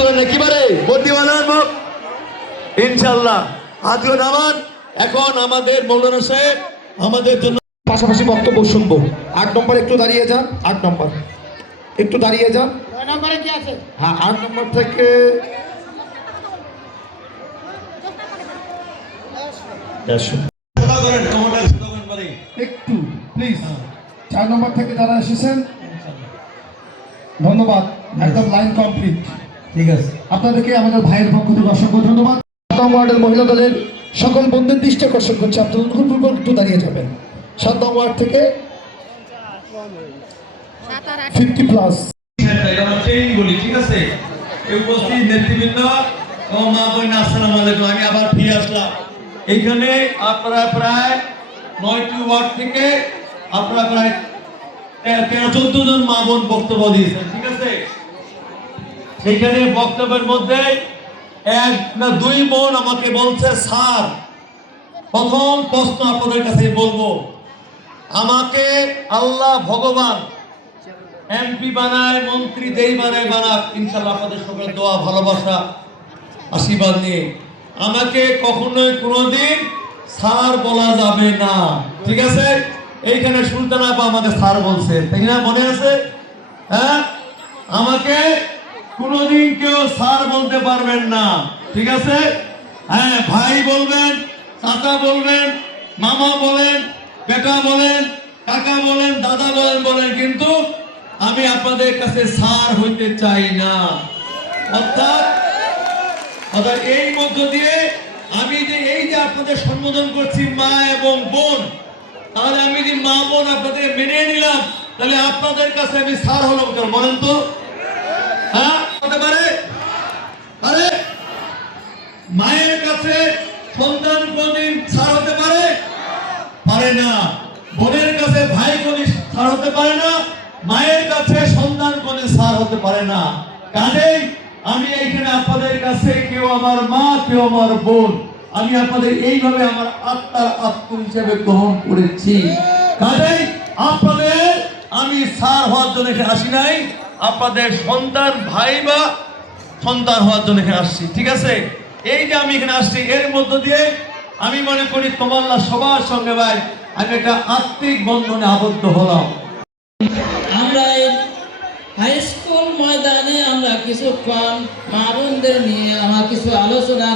তোলেন একেবারে বন্দি বানান মুখ ইনশাল্লাহ। নামান। এখন আমাদের মৌলানা সাহেব আমাদের জন্য পাশাপাশি বক্তব্য শুনব। আট নম্বর একটু দাঁড়িয়ে যান আট নম্বর। একটু দাঁড়িয়ে যান। নয় নম্বরে কি আছে? হ্যাঁ আট নম্বর থেকে একটু প্লিজ চার নম্বর থেকে যারা এসেছেন ধন্যবাদ। একদম লাইন কমপ্লিট আপনাদেরকে আমাদের ভাইয়ের পক্ষ থেকে অসংখ্য ধন্যবাদ। সাত ওয়ার্ডের মহিলা দলের সকল বন্ধুর দৃষ্টি আকর্ষণ করছে। আপনাদের অনুকূলপূর্বক একটু দাঁড়িয়ে যাবেন। সাত নং ওয়ার্ড থেকে ফিফটি প্লাস আবার ফিরে আসলাম। এইখানে আপনারা প্রায় নয়টি ওয়ার্ড থেকে আপনারা প্রায় তেরো, চোদ্দ জন মা বোন বক্তব্য দিয়েছেন। ঠিক আছে? সেখানে বক্তব্যের মধ্যে এক না দুই বোন আমাকে বলছে, স্যার, প্রথম প্রশ্ন আপনাদের কাছে বলব। আমাকে আল্লাহ ভগবান এমপি বানায়, মন্ত্রী যেই বানায় বানাক ইনশাল্লাহ আপনাদের সকলের দোয়া, ভালোবাসা, আশীর্বাদ নিয়ে। আমাকে কখনোই কোনোদিন স্যার বলা যাবে না। ঠিক আছে? এইখানে সুলতান আপা আমাকে স্যার বলছে। তাই না? মনে আছে? হ্যাঁ? আমাকে কোনোদিন কেউ স্যার বলতে পারবেন না। ঠিক আছে? হ্যাঁ ভাই বলবেন, চাচা বলবেন, মামা বলেন, বেটা বলেন, কাকা বলেন, দাদা বলেন বলেন, কিন্তু আমি আপনাদের কাছে সার হইতে চাই না। অর্থাৎ অর্থাৎ এই মধ্য দিয়ে আমি যে এই যে আপনাদের সম্বোধন করছি মা এবং বোন, তাহলে আমি যে মা বোন আপনাদের মেনে নিলাম, তাহলে আপনাদের কাছে আমি সার হলাম কেন? বলেন তো হ্যাঁ হতে পারে আরে মায়ের কাছে সন্তান কোনদিন ছাড় হতে পারে? পারে না। বোনের কাছে ভাই কোনদিন ছাড় হতে পারে না। মায়ের কাছে সন্তান কোনদিন ছাড় হতে পারে না। কাজেই আমি এইখানে আপনাদের কাছে কেউ আমার মা, কেউ আমার বোন, আমি আপনাদের এইভাবে আমার আত্মার আত্ম হিসেবে গ্রহণ করেছি। কাজেই আপনাদের আমি সার হওয়ার জন্য এখানে আসি নাই। আপনাদের সন্তান ভাই বা সন্তান হওয়ার জন্য এখানে আসছি। ঠিক আছে? এই যে আমি এখানে আসছি, এর মধ্য দিয়ে আমি মনে করি তোমার সবার সঙ্গে ভাই, আমি একটা আত্মিক বন্ধনে আবদ্ধ হলাম। আমরা এই হাই স্কুল ময়দানে আমরা কিছুক্ষণ মা নিয়ে আমরা কিছু আলোচনা